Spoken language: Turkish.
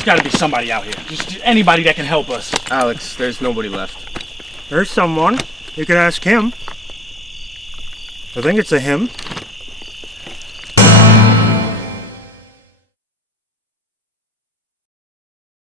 There's gotta be somebody out here. Just anybody that can help us. Alex, there's nobody left. There's someone. You could ask him. I think it's a him.